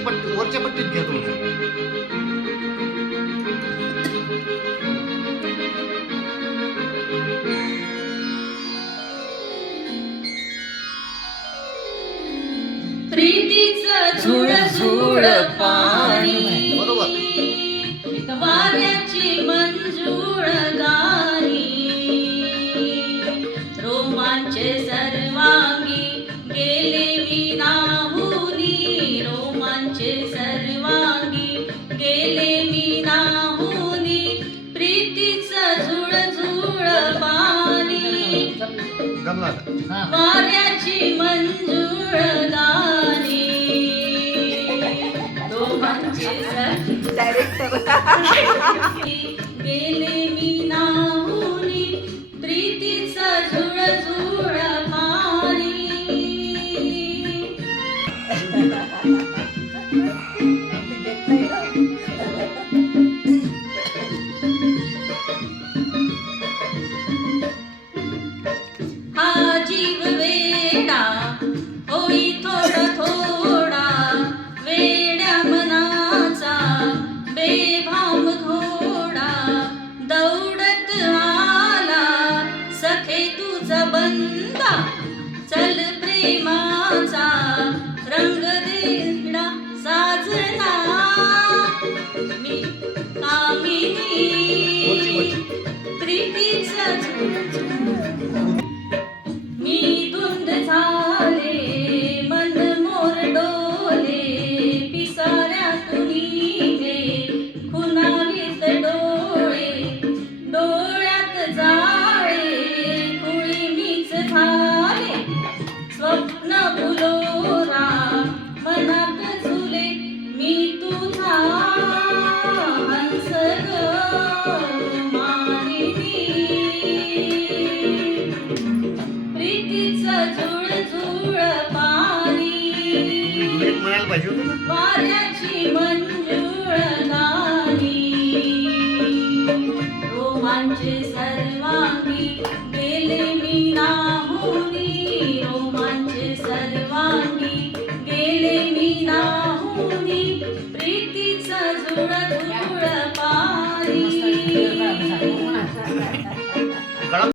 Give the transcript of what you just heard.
वरच्या पट्टीत घ्या तुमचं. प्रीतीचं झुळ झुळ पाणी, बरोबर. वाऱ्याची मंजूळ गाणी, रोमांचे सर्वांगी गेले मी नाहुनी, रोमांचे सर्वांगी गेले मी नाहुनी, प्रीतीचं झुळ झुळ पाणी, वाऱ्याची मंजूळ गाणी, डायरेक्टर गेले मी नाहुनी, प्रीतीचं झुळ झुळ पाणी. हा जीव वेडा होई थोडा थोडा, वेड्या मनाचा बेभाम घोडा, दौडत आला सखे तुझा बंदा, चल प्रेमाचा रंग देडा साजना, मी कामिनी प्रीतीचं मी धुंद झाले मन मोर डोले, पिसाऱ्यात निघे खुनावीत डोळे, डोळ्यात जाळे कुळी मीच झाले, स्वप्न फुलोरा मनात झुले, मी तुझा हंस ग मानिनी, प्रीतीचं झुळ झुळ पाणी, म्हणायला पाहिजे होतं ना. वाऱ्याची मंजूळ गाणी, रोमांचे सर्वांगी गेले मी नाहुनी, रोमांचे सर्वांगी गेले मी नाहुनी, प्रीतीचं झुळ झुळ